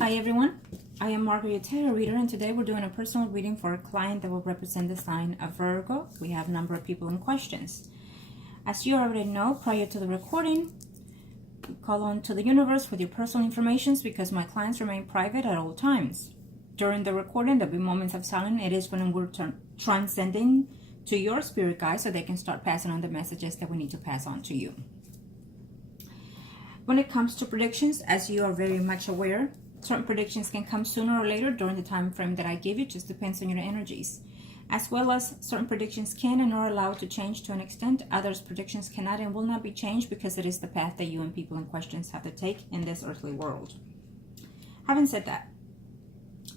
Hi everyone, I am Margourtarotreader, and today we're doing a personal reading for a client that will represent the sign of Virgo. We have a number of people in questions. As you already know, prior to the recording, we call on to the universe with your personal information because my clients remain private at all times. During the recording, there'll be moments of silence. It is when we're transcending to your spirit guides so they can start passing on the messages that we need to pass on to you. When it comes to predictions, as you are very much aware, certain predictions can come sooner or later during the time frame that I give you. Just depends on your energies. As well as certain predictions can and are allowed to change to an extent. Others predictions cannot and will not be changed because it is the path that you and people in questions have to take in this earthly world. Having said that,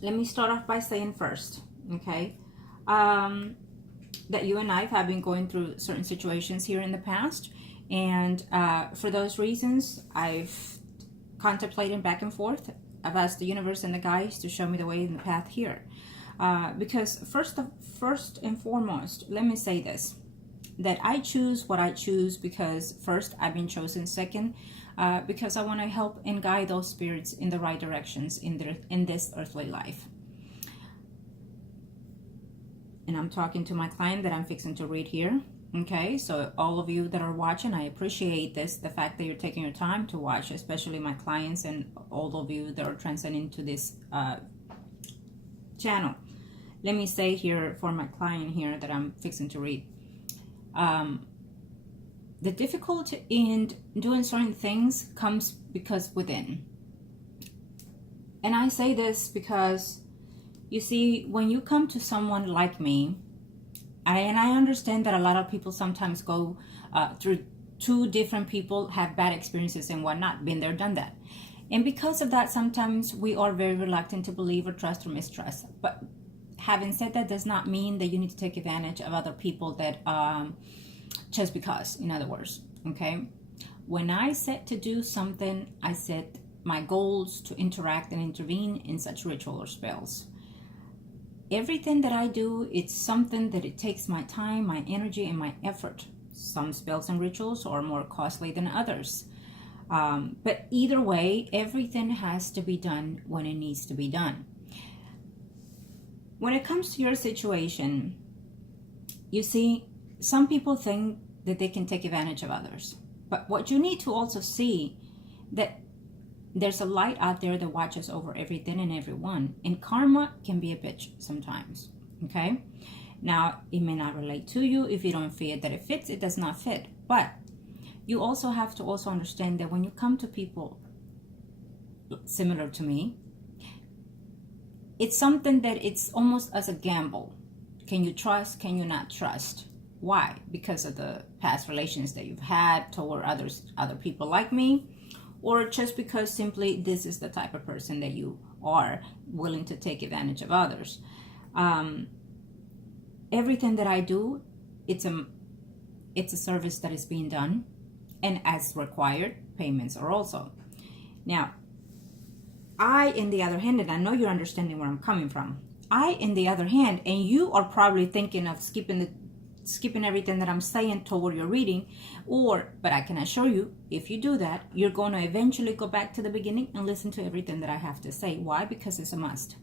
let me start off by saying first, okay, that you and I have been going through certain situations here in the past. And for those reasons, I've contemplated back and forth. I've asked the universe and the guides to show me the way in the path here. Because first and foremost, let me say this, that I choose what I choose because first, I've been chosen. Second, because I want to help and guide those spirits in the right directions in this earthly life. And I'm talking to my client that I'm fixing to read here. Okay, so all of you that are watching, I appreciate this, the fact that you're taking your time to watch, especially my clients and all of you that are transcending to this channel. Let me say here for my client here that I'm fixing to read. The difficulty in doing certain things comes because within. And I say this because, you see, when you come to someone like me, and I understand that a lot of people sometimes go through two different people, have bad experiences and whatnot, been there, done that. And because of that, sometimes we are very reluctant to believe or trust or mistrust. But having said that does not mean that you need to take advantage of other people that just because, in other words, okay? When I set to do something, I set my goals to interact and intervene in such ritual or spells. Everything that I do, it's something that it takes my time, my energy, and my effort. Some spells and rituals are more costly than others. But either way, everything has to be done when it needs to be done. When it comes to your situation, you see, some people think that they can take advantage of others. But what you need to also see that there's a light out there that watches over everything and everyone. And karma can be a bitch sometimes. Okay? Now, it may not relate to you. If you don't feel that it fits, it does not fit. But you also have to also understand that when you come to people similar to me, it's something that it's almost as a gamble. Can you trust? Can you not trust? Why? Because of the past relations that you've had toward other people like me, or just because simply this is the type of person that you are, willing to take advantage of others. Everything that I do, it's a service that is being done, and as required, payments are also. Now, I, in the other hand, and I know you're understanding where I'm coming from, I, in the other hand, and you are probably thinking of skipping everything that I'm saying toward your reading, but I can assure you, if you do that, you're going to eventually go back to the beginning and listen to everything that I have to say. Why? Because it's a must.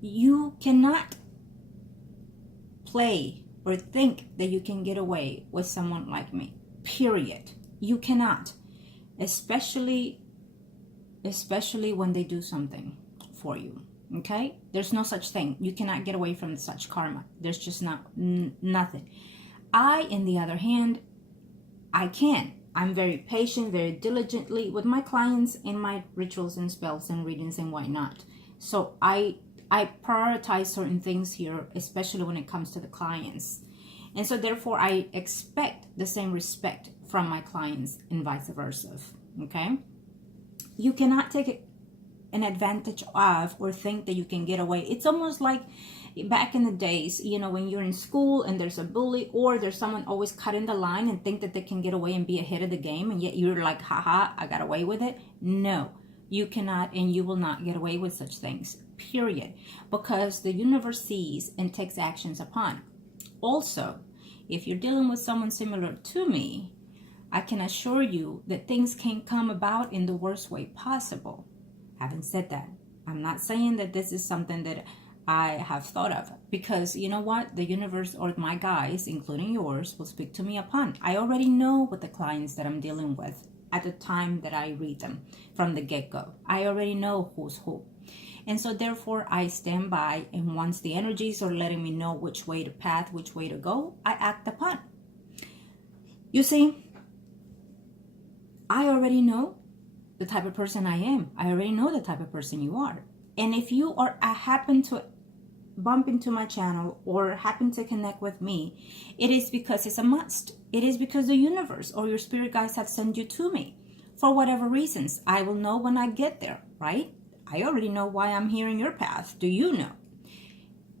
You cannot play or think that you can get away with someone like me. Period. You cannot. Especially when they do something for you. Okay, there's no such thing. You cannot get away from such karma. There's just nothing. I, in the other hand, I can. I'm very patient, very diligently with my clients in my rituals and spells and readings and whatnot. So I prioritize certain things here, especially when it comes to the clients. And so therefore, I expect the same respect from my clients and vice versa. Okay, you cannot take it an advantage of or think that you can get away. It's almost like back in the days, you know, when you're in school and there's a bully or there's someone always cutting the line and think that they can get away and be ahead of the game, and yet you're like, haha, I got away with it. No, you cannot, and you will not get away with such things, period, because the universe sees and takes actions upon. Also, if you're dealing with someone similar to me, I can assure you that things can come about in the worst way possible. Having said that, I'm not saying that this is something that I have thought of, because you know what? The universe or my guides, including yours, will speak to me upon. I already know what the clients that I'm dealing with at the time that I read them from the get-go. I already know who's who. And so therefore I stand by, and once the energies are letting me know which way to path, which way to go, I act upon. You see, I already know the type of person I am. I already know the type of person you are. And if you are happen to bump into my channel or happen to connect with me, it is because it's a must. It is because the universe or your spirit guides have sent you to me for whatever reasons. I will know when I get there, right? I already know why I'm here in your path. Do you know?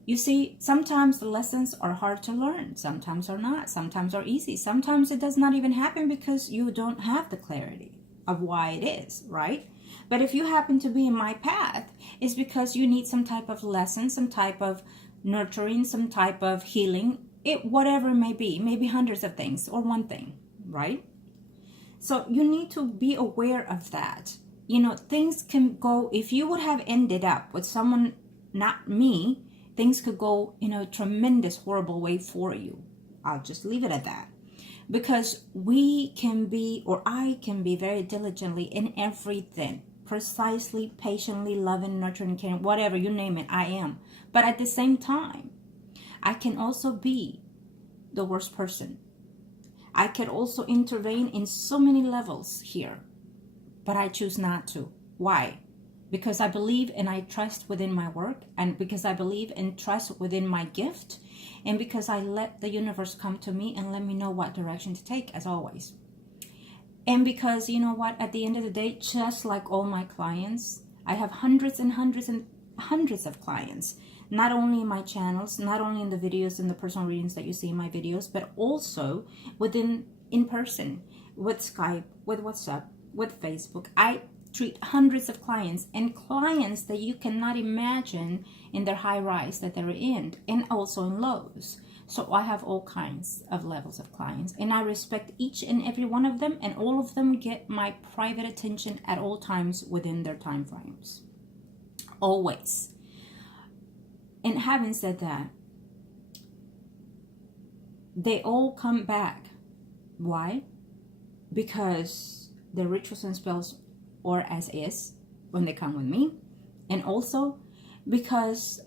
You see, sometimes the lessons are hard to learn. Sometimes are not. Sometimes are easy. Sometimes it does not even happen because you don't have the clarity of why it is, right? But if you happen to be in my path, it's because you need some type of lesson, some type of nurturing, some type of healing, whatever it may be, maybe hundreds of things or one thing, right? So you need to be aware of that. You know, things can go, if you would have ended up with someone, not me, things could go in a tremendous, horrible way for you. I'll just leave it at that. Because we can be, or I can be very diligently in everything, precisely, patiently, loving, nurturing, caring, whatever, you name it, I am. But at the same time, I can also be the worst person. I can also intervene in so many levels here, but I choose not to. Why? Because I believe and I trust within my work, and because I believe and trust within my gift, and because I let the universe come to me and let me know what direction to take, as always. And because, you know what, at the end of the day, just like all my clients, I have hundreds and hundreds and hundreds of clients, not only in my channels, not only in the videos and the personal readings that you see in my videos, but also in person, with Skype, with WhatsApp, with Facebook. I treat hundreds of clients, and clients that you cannot imagine in their high rise that they're in, and also in lows. So I have all kinds of levels of clients, and I respect each and every one of them, and all of them get my private attention at all times within their time frames. Always. And having said that, they all come back. Why? Because the rituals and spells or as is when they come with me, and also because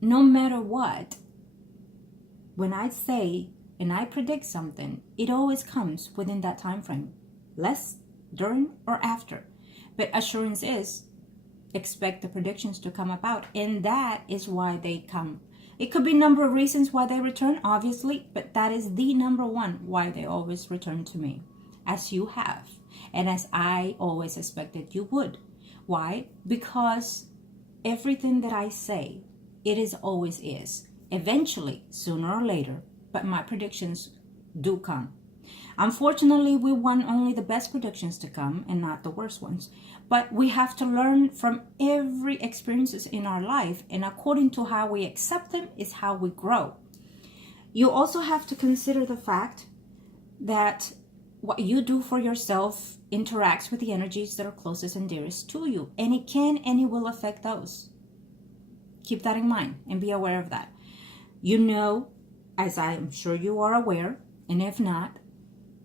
no matter what, when I say and I predict something, it always comes within that time frame, less, during, or after. But assurance is, expect the predictions to come about, and that is why they come. It could be a number of reasons why they return, obviously, but that is the number one why they always return to me, as you have, and as I always expected you would. Why? Because everything that I say, it is always is. Eventually, sooner or later, but my predictions do come. Unfortunately, we want only the best predictions to come and not the worst ones. But we have to learn from every experiences in our life, and according to how we accept them is how we grow. You also have to consider the fact that what you do for yourself interacts with the energies that are closest and dearest to you, and it can and it will affect those. Keep that in mind and be aware of that. You know, as I am sure you are aware, and if not,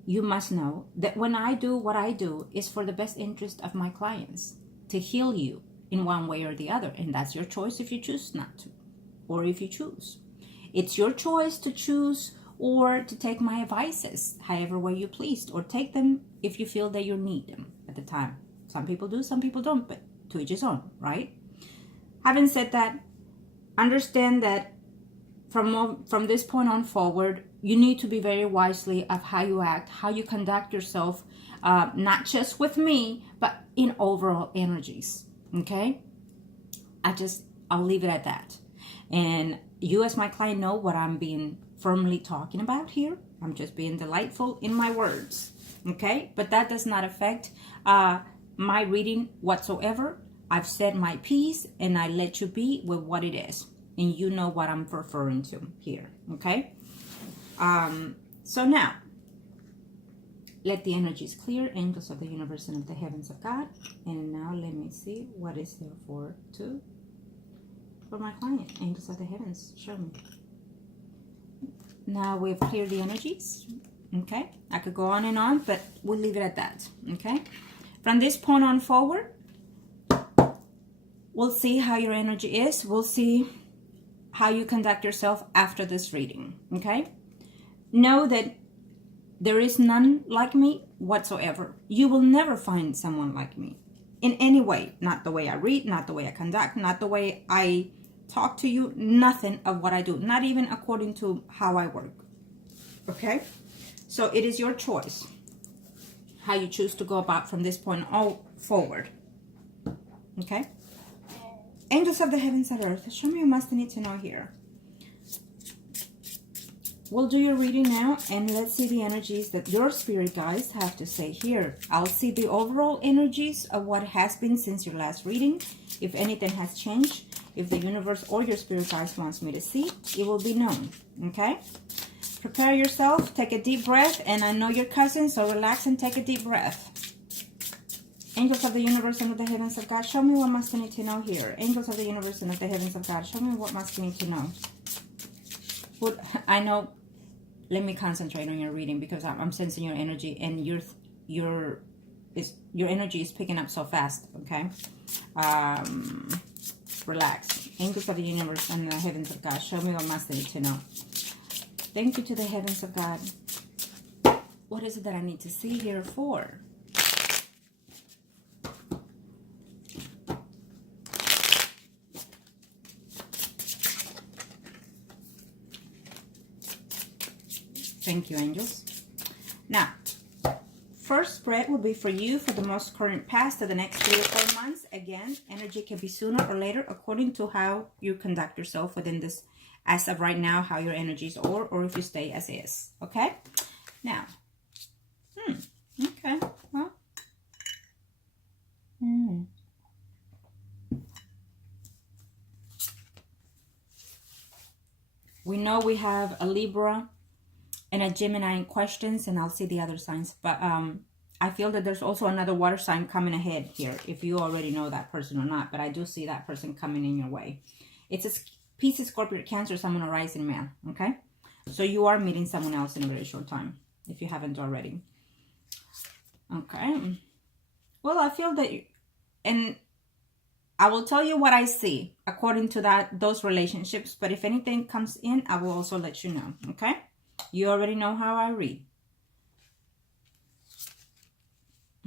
you must know that when I do what I do is for the best interest of my clients, to heal you in one way or the other. And that's your choice if you choose not to, or if you choose. It's your choice to choose or to take my advices however way you please, or take them if you feel that you need them at the time. Some people do, some people don't, but to each his own, right? Having said that, understand that from this point on forward, you need to be very wisely of how you act, how you conduct yourself, not just with me, but in overall energies, okay? I'll leave it at that. And you as my client know what I'm being firmly talking about here. I'm just being delightful in my words, okay? But that does not affect my reading whatsoever. I've said my piece, and I let you be with what it is. And you know what I'm referring to here, okay? So now, Let the energies clear, angels of the universe and of the heavens of God. And now let me see what is there for my client. Angels of the heavens, show me. Now we've cleared the energies. Okay, I could go on, but we'll leave it at that. Okay, from this point on forward, we'll see how your energy is. We'll see how you conduct yourself after this reading. Okay, know that there is none like me whatsoever. You will never find someone like me in any way. Not the way I read, not the way I conduct, not the way I talk to you, nothing of what I do, not even according to how I work. Okay? So it is your choice how you choose to go about from this point all forward. Okay? Angels of the heavens and earth, show me what must need to know here. We'll do your reading now, and let's see the energies that your spirit guides have to say here. I'll see the overall energies of what has been since your last reading. If anything has changed, if the universe or your spirit guides wants me to see, it will be known. Okay? Prepare yourself, take a deep breath, and I know your cousin, so relax and take a deep breath. Angels of the universe and of the heavens of God, show me what must I need to know here. Angels of the universe and of the heavens of God, show me what must I need to know. I know, let me concentrate on your reading because I'm sensing your energy, and your energy is picking up so fast. Okay, relax. Angels of the universe and the heavens of God, show me what must I need to know. Thank you to the heavens of God. What is it that I need to see here for? Thank you, angels. Now, first spread will be for you for the most current past to the next 3 or 4 months. Again, energy can be sooner or later according to how you conduct yourself within this, as of right now, how your energies are, or if you stay as is. Okay? Now, okay, well, we know we have a Libra and a Gemini in questions, and I'll see the other signs. But I feel that there's also another water sign coming ahead here, if you already know that person or not. But I do see that person coming in your way. It's a Pisces, Scorpio, Cancer, someone rising male. Okay? So you are meeting someone else in a very short time, if you haven't already. Okay. Well, I feel that, and I will tell you what I see according to those relationships. But if anything comes in, I will also let you know. Okay? You already know how I read.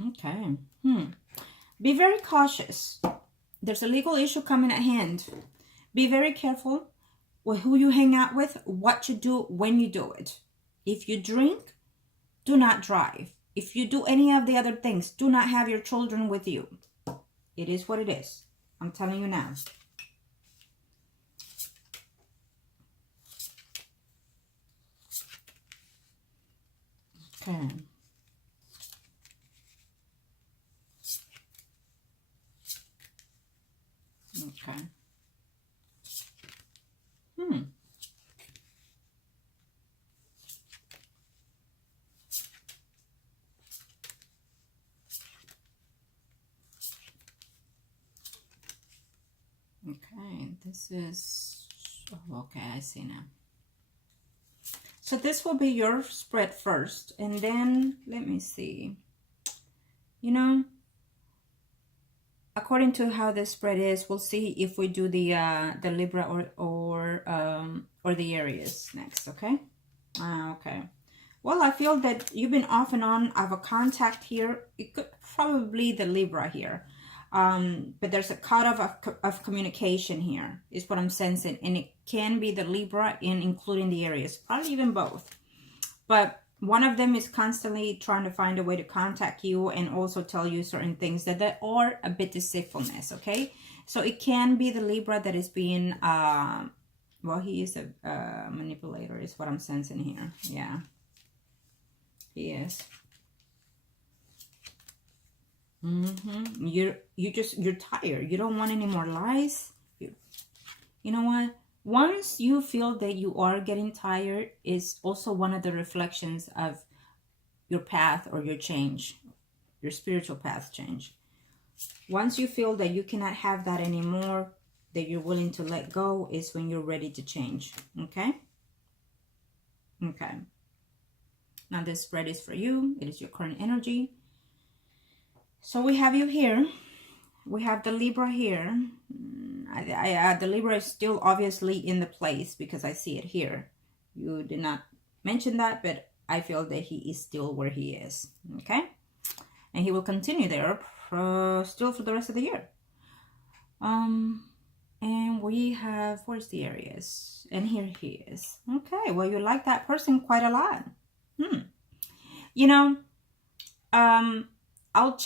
Okay. Be very cautious. There's a legal issue coming at hand. Be very careful with who you hang out with, what you do, when you do it. If you drink, do not drive. If you do any of the other things, do not have your children with you. It is what it is. I'm telling you now. Okay. Okay. Okay, this is, oh, okay, I see now. So this will be your spread first, and then let me see. You know, according to how this spread is, we'll see if we do the Libra or the Aries next. Okay. Okay. Well, I feel that you've been off and on of a contact here. It could probably the Libra here. But there's a cutoff of communication here, is what I'm sensing. And it can be the Libra and including the Aries, probably even both. But one of them is constantly trying to find a way to contact you and also tell you certain things that are a bit deceitfulness, okay? So it can be the Libra that is being, well, he is a manipulator, is what I'm sensing here. Yeah, he is. You're tired. You don't want any more lies. You know what? Once you feel that you are getting tired, is also one of the reflections of your path or your change, your spiritual path change. Once you feel that you cannot have that anymore, that you're willing to let go, is when you're ready to change. Okay? Okay. Now this spread is for you. It is your current energy. So we have you here. We have the Libra here. The Libra is still obviously in the place because I see it here. You did not mention that, but I feel that he is still where he is. Okay? And he will continue there still for the rest of the year. And we have, where's the Aries? And here he is. Okay, well, you like that person quite a lot. You know, I'll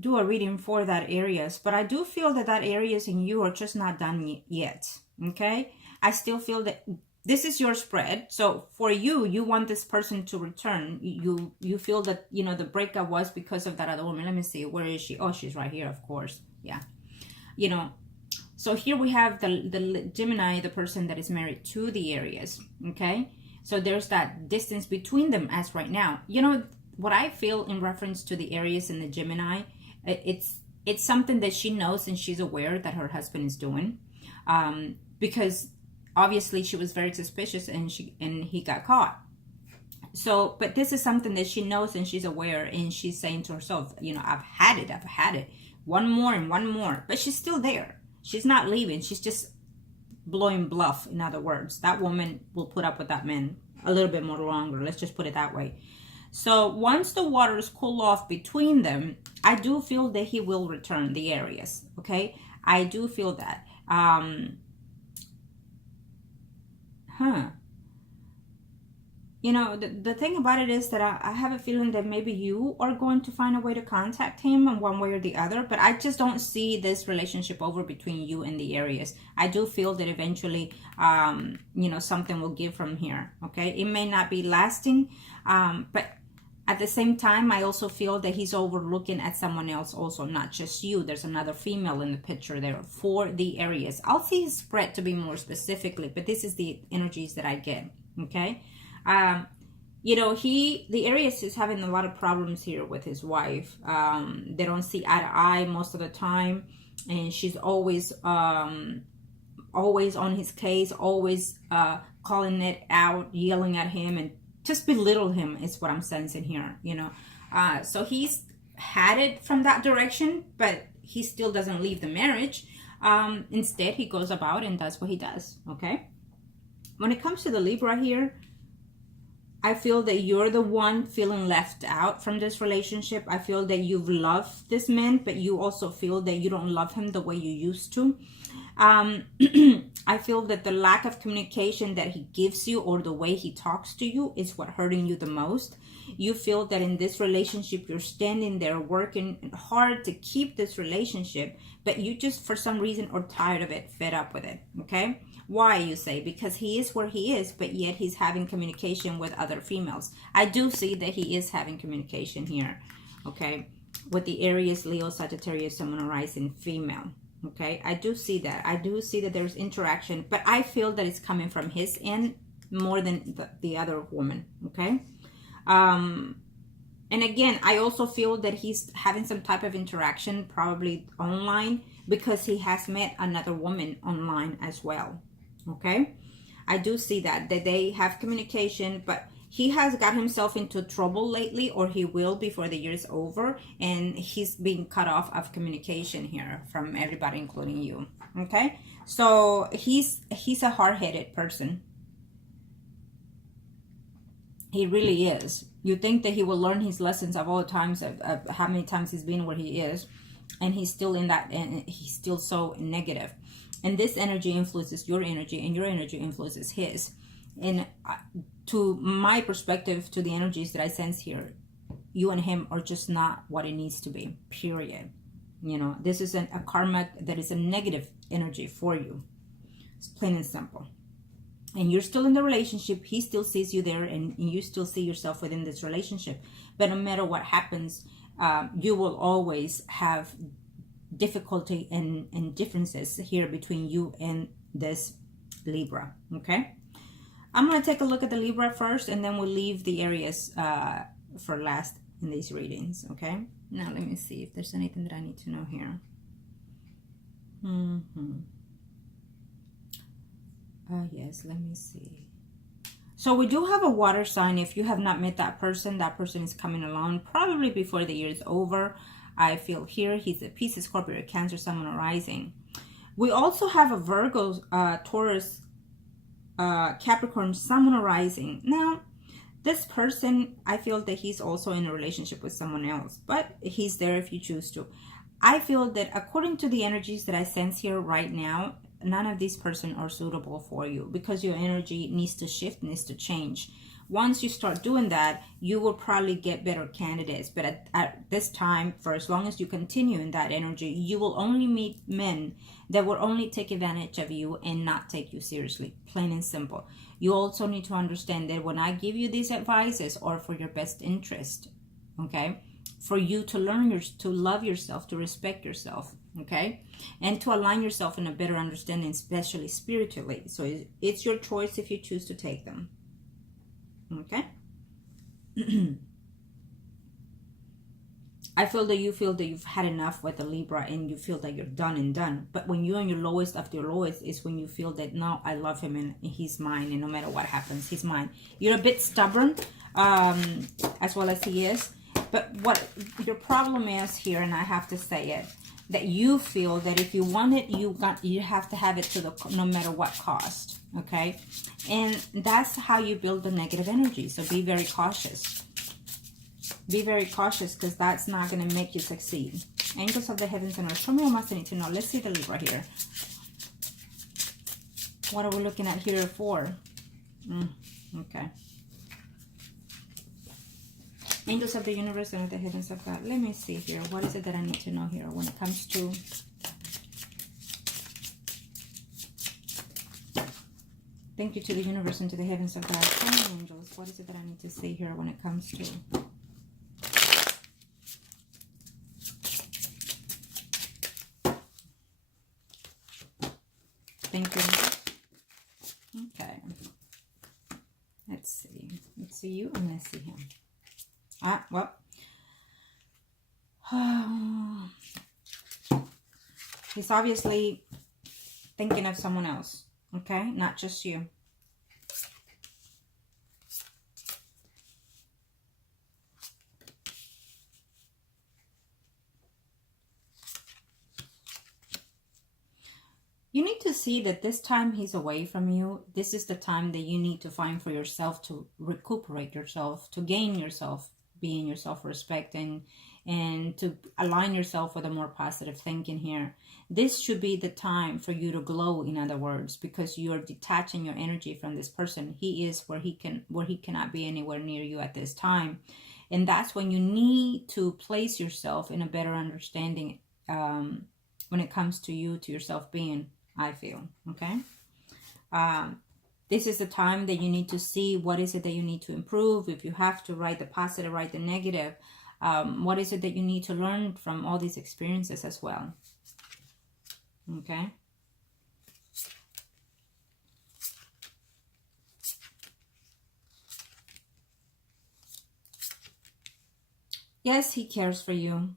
do a reading for that Aries, but I do feel that Aries and you are just not done yet. Okay, I still feel that this is your spread. So for you, you want this person to return. You feel that, you know, the breakup was because of that other woman. Let me see, where is she? Oh, she's right here, of course. Yeah, you know. So here we have the Gemini, the person that is married to the Aries. Okay, so there's that distance between them as right now. You know what I feel in reference to the Aries and the Gemini, it's something that she knows and she's aware that her husband is doing, because obviously she was very suspicious and he got caught. So, but this is something that she knows and she's aware, and she's saying to herself, you know, I've had it, one more and one more, but she's still there. She's not leaving. She's just blowing bluff. In other words, that woman will put up with that man a little bit more longer. Let's just put it that way. So once the waters cool off between them, I do feel that he will return, the Aries. Okay, I do feel that. You know, the thing about it is that I have a feeling that maybe you are going to find a way to contact him in one way or the other, but I just don't see this relationship over between you and the Aries. I do feel that eventually, you know, something will give from here, okay? It may not be lasting, but at the same time, I also feel that he's overlooking at someone else also, not just you. There's another female in the picture there for the Aries. I'll see his spread to be more specifically, but this is the energies that I get, okay? You know, the Aries is having a lot of problems here with his wife. They don't see eye to eye most of the time, and she's always on his case, always calling it out, yelling at him, and just belittle him is what I'm sensing here, you know. So he's had it from that direction, but he still doesn't leave the marriage. Instead, he goes about and does what he does, okay? When it comes to the Libra here, I feel that you're the one feeling left out from this relationship. I feel that you've loved this man, but you also feel that you don't love him the way you used to. I feel that the lack of communication that he gives you, or the way he talks to you, is what hurting you the most. You feel that in this relationship, you're standing there working hard to keep this relationship, but you just for some reason are tired of it, fed up with it, okay? Why, you say? Because he is where he is, but yet he's having communication with other females. I do see that he is having communication here, okay, with the Aries, Leo, Sagittarius, Sun, Moon, Rising female, okay? I do see that. I do see that there's interaction, but I feel that it's coming from his end more than the other woman, okay? And again, I also feel that he's having some type of interaction, probably online, because he has met another woman online as well. Okay, I do see that they have communication, but he has got himself into trouble lately, or he will before the year is over, and he's being cut off of communication here from everybody, including you. Okay, so he's a hard-headed person. He really is. You think that he will learn his lessons of all the times, of how many times he's been where he is, and he's still in that, and he's still so negative. And this energy influences your energy, and your energy influences his. And to my perspective, to the energies that I sense here, you and him are just not what it needs to be, period. You know, this is a karma that is a negative energy for you. It's plain and simple. And you're still in the relationship. He still sees you there, and you still see yourself within this relationship. But no matter what happens, you will always have difficulty and differences here between you and this Libra, okay? I'm going to take a look at the Libra first, and then we'll leave the Aries for last in these readings, okay? Now let me see if there's anything that I need to know here. Yes, let me see. So we do have a water sign. If you have not met that person is coming along probably before the year is over. I feel here he's a Pisces, Scorpio, Cancer, Sun, or Rising. We also have a Virgo, Taurus, Capricorn, Sun, or Rising. Now, this person, I feel that he's also in a relationship with someone else, but he's there if you choose to. I feel that according to the energies that I sense here right now, none of these person are suitable for you because your energy needs to shift, needs to change. Once you start doing that, you will probably get better candidates. But at this time, for as long as you continue in that energy, you will only meet men that will only take advantage of you and not take you seriously. Plain and simple. You also need to understand that when I give you these advices are for your best interest, okay? For you to learn to love yourself, to respect yourself, okay? And to align yourself in a better understanding, especially spiritually. So it's your choice if you choose to take them. Okay? I feel that you've had enough with the Libra and you feel that you're done and done. But when you're on your lowest of your lowest is when you feel that, no, I love him and he's mine, and no matter what happens, he's mine. You're a bit stubborn, as well as he is. But what your problem is here, and I have to say it, that you feel that if you want it, you have to have it no matter what cost. Okay? And that's how you build the negative energy. So be very cautious. Be very cautious, because that's not going to make you succeed. Angels of the heavens and earth, show me what else I need to know. Let's see the Libra here. What are we looking at here for? Okay. Angels of the universe and of the heavens of God. Let me see here. What is it that I need to know here when it comes to... Thank you to the universe and to the heavens of God. Tell me, angels, what is it that I need to see here when it comes to... Thank you. Okay. Let's see. Let's see you and let's see him. Well. He's obviously thinking of someone else. Okay? Not just you. You need to see that this time he's away from you. This is the time that you need to find for yourself, to recuperate yourself, to gain yourself, being your self-respect, and to align yourself with a more positive thinking here. This should be the time for you to glow, in other words, because you are detaching your energy from this person. He is where he cannot be anywhere near you at this time. And that's when you need to place yourself in a better understanding when it comes to you, to yourself being, I feel, okay? This is the time that you need to see what is it that you need to improve. If you have to write the positive, write the negative. What is it that you need to learn from all these experiences as well? Okay? Yes, he cares for you.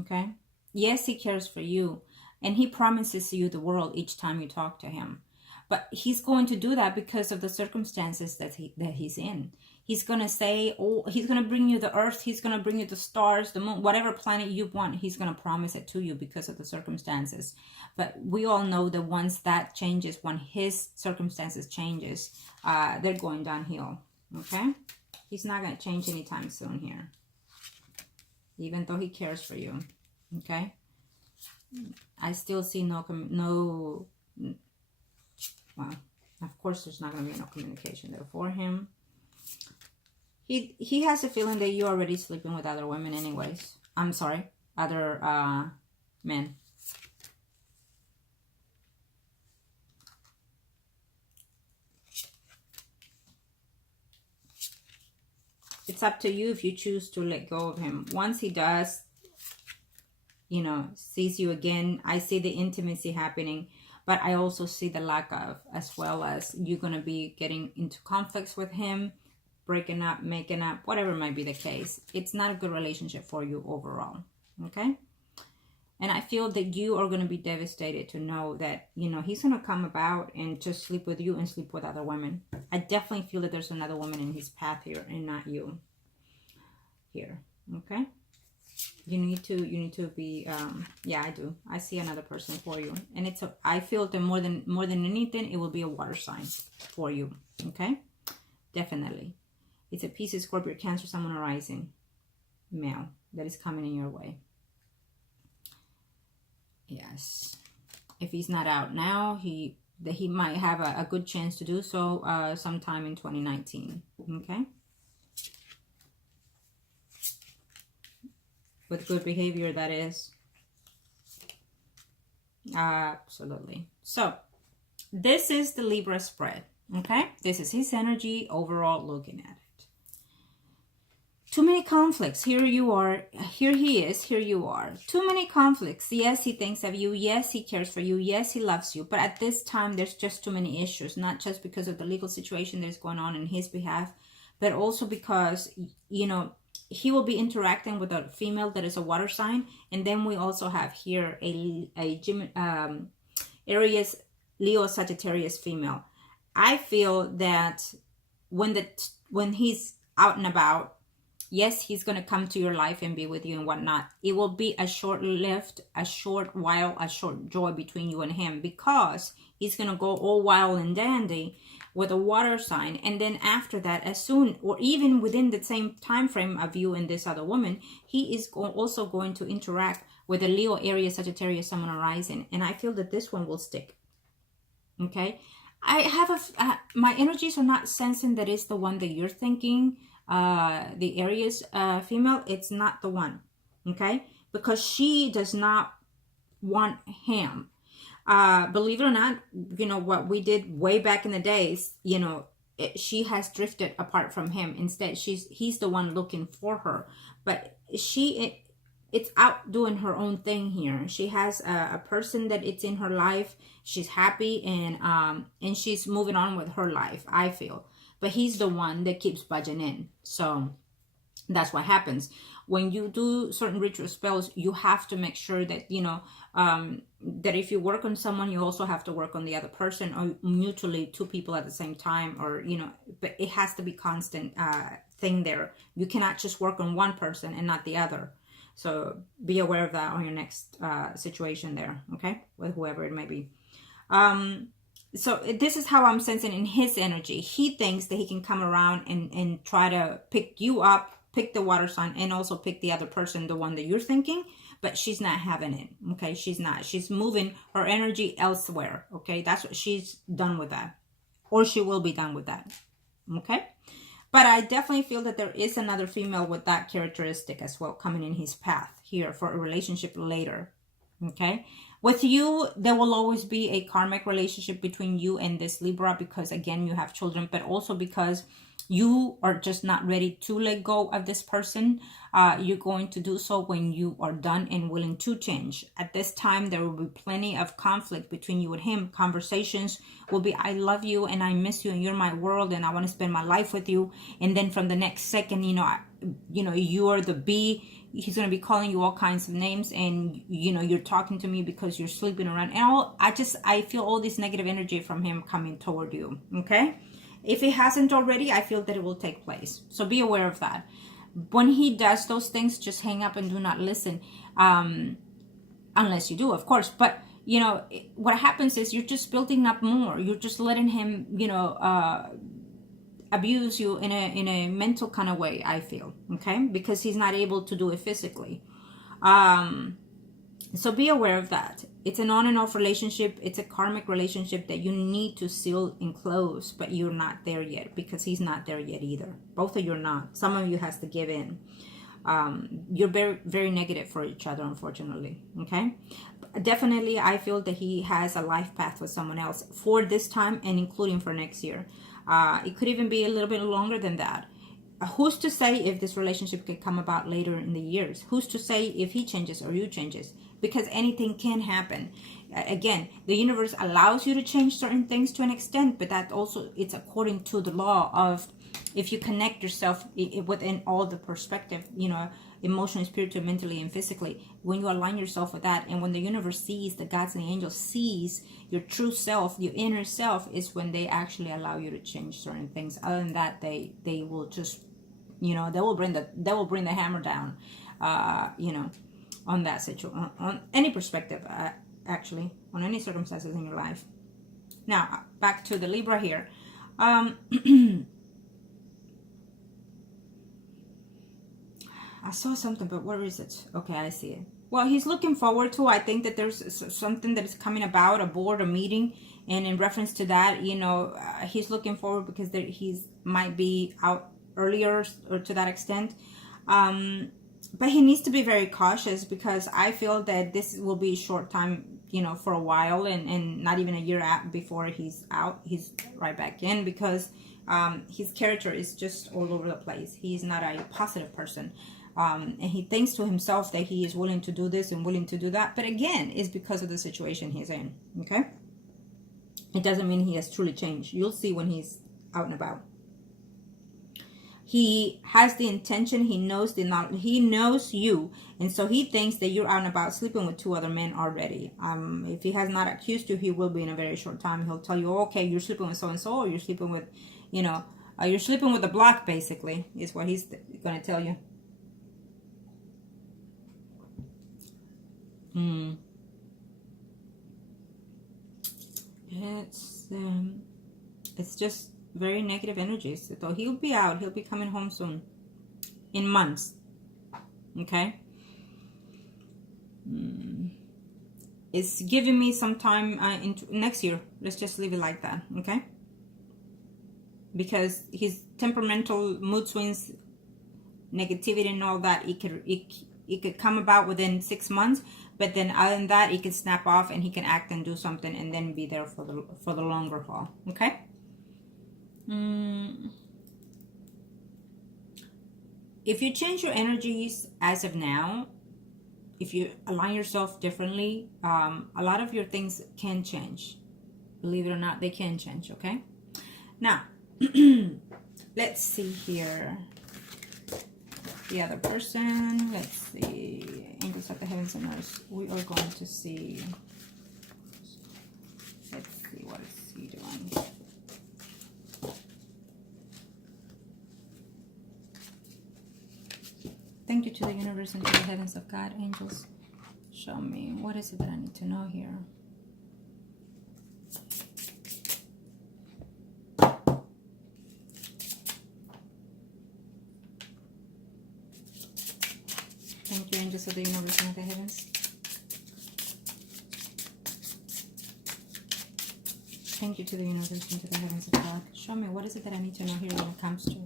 Okay? Yes, he cares for you. And he promises you the world each time you talk to him. But he's going to do that because of the circumstances that he's in. He's going to say, oh, he's going to bring you the earth. He's going to bring you the stars, the moon, whatever planet you want. He's going to promise it to you because of the circumstances. But we all know that once that changes, when his circumstances changes, they're going downhill. Okay? He's not going to change anytime soon here. Even though he cares for you. Okay? I still see well, of course there's not going to be no communication there for him. He has a feeling that you're already sleeping with other women anyways. I'm sorry, other men. It's up to you if you choose to let go of him. Once he does, you know, sees you again, I see the intimacy happening. but I also see the lack of, as well as you're going to be getting into conflicts with him, breaking up, making up, whatever might be the case. It's not a good relationship for you overall, okay? And I feel that you are going to be devastated to know that, you know, he's going to come about and just sleep with you and sleep with other women. I definitely feel that there's another woman in his path here and not you here, okay? You need to be, yeah, I do. I see another person for you. And I feel that more than anything, it will be a water sign for you, okay? Definitely. It's a Pisces, Scorpio, Cancer, someone arising male that is coming in your way. Yes. If he's not out now, he might have a good chance to do so sometime in 2019. Okay. With good behavior, that is. Absolutely. So, this is the Libra spread. Okay. This is his energy overall looking at it. Too many conflicts. Here you are. Here he is. Here you are. Too many conflicts. Yes, he thinks of you. Yes, he cares for you. Yes, he loves you. But at this time, there's just too many issues. Not just because of the legal situation that's going on in his behalf, but also because, you know, he will be interacting with a female that is a water sign. And then we also have here Aries, Leo, Sagittarius female. I feel that when he's out and about, yes, he's going to come to your life and be with you and whatnot. It will be a short-lived, a short while, a short joy between you and him, because he's going to go all wild and dandy with a water sign. And then after that, as soon or even within the same time frame of you and this other woman, he is also going to interact with a Leo, Aries, Sagittarius, someone arising. And I feel that this one will stick. Okay. I have my energies are not sensing that it's the one that you're thinking. The Aries female, it's not the one, okay? Because she does not want him. Believe it or not, you know, what we did way back in the days, you know, she has drifted apart from him. Instead, he's the one looking for her. But it's out doing her own thing here. She has a person that it's in her life. She's happy and she's moving on with her life, I feel. But he's the one that keeps budging in. So that's what happens. When you do certain ritual spells, you have to make sure that, you know, that if you work on someone, you also have to work on the other person, or mutually two people at the same time, or, you know, but it has to be constant thing there. You cannot just work on one person and not the other. So be aware of that on your next situation there, okay? With whoever it may be. So this is how I'm sensing in his energy. He thinks that he can come around and try to pick you up, pick the water sign, and also pick the other person, the one that you're thinking, but she's not having it, okay? She's not. She's moving her energy elsewhere, okay? That's what she's done with that, or she will be done with that, okay? But I definitely feel that there is another female with that characteristic as well coming in his path here for a relationship later, okay? With you, there will always be a karmic relationship between you and this Libra, because again, you have children, but also because you are just not ready to let go of this person. You're going to do so when you are done and willing to change. At this time, there will be plenty of conflict between you and him. Conversations will be, I love you and I miss you and you're my world and I want to spend my life with you. And then from the next second, you know, you're the bee. He's going to be calling you all kinds of names, and, you know, you're talking to me because you're sleeping around. And I feel all this negative energy from him coming toward you, okay? If it hasn't already, I feel that it will take place. So be aware of that. When he does those things, just hang up and do not listen. Unless you do, of course. But, you know, what happens is you're just building up more. You're just letting him, you know, abuse you in a mental kind of way, I feel, okay? Because he's not able to do it physically. So be aware of that. It's an on and off relationship. It's a karmic relationship that you need to seal and close, but you're not there yet because he's not there yet either. Both of you are not. Some of you has to give in. You're very, very negative for each other, unfortunately, okay? Definitely, I feel that he has a life path with someone else for this time and including for next year. It could even be a little bit longer than that. who's to say if this relationship could come about later in the years? Who's to say if he changes or you changes? Because anything can happen. Again, the universe allows you to change certain things to an extent, but that also, it's according to the law of, if you connect yourself within all the perspective, you know, emotionally, spiritually, mentally, and physically, when you align yourself with that, and when the universe sees, the gods and the angels sees your true self, your inner self, is when they actually allow you to change certain things. Other than that, they will just, you know, they will bring the hammer down, you know, on that situation, on any perspective, actually, on any circumstances in your life. Now, back to the Libra here. I saw something, but where is it? Okay, I see it. Well, he's looking forward to, I think that there's something that is coming about, a board, a meeting, and in reference to that, you know, he's looking forward because he's might be out earlier, or to that extent. But he needs to be very cautious, because I feel that this will be a short time, you know, for a while, and not even a year out before he's out. He's right back in, because his character is just all over the place. He's not a positive person. And he thinks to himself that he is willing to do this and willing to do that. But again, it's because of the situation he's in. Okay? It doesn't mean he has truly changed. You'll see when he's out and about. He has the intention. He knows he knows you. And so he thinks that you're out and about sleeping with 2 other men already. If he has not accused you, he will be in a very short time. He'll tell you, okay, you're sleeping with so-and-so, or you're sleeping with, you know, you're sleeping with the block, basically, is what he's going to tell you. It's just very negative energies. So he'll be out. He'll be coming home soon, in months. Okay. It's giving me some time into next year. Let's just leave it like that. Okay. Because his temperamental mood swings, negativity, and all that, it could come about within 6 months. But then other than that, it can snap off, and he can act and do something, and then be there for the longer haul. Okay. If you change your energies as of now, if you align yourself differently, a lot of your things can change. Believe it or not, they can change. Okay. Now, let's see here. The other person, let's see, angels of the heavens and earth. We are going to see, let's see, what is he doing? Thank you to the universe and to the heavens of God. Angels, show me, what is it that I need to know here? Thank you, angels of the universe and of the heavens. Thank you to the universe and to the heavens of God. Show me, what is it that I need to know here when it comes to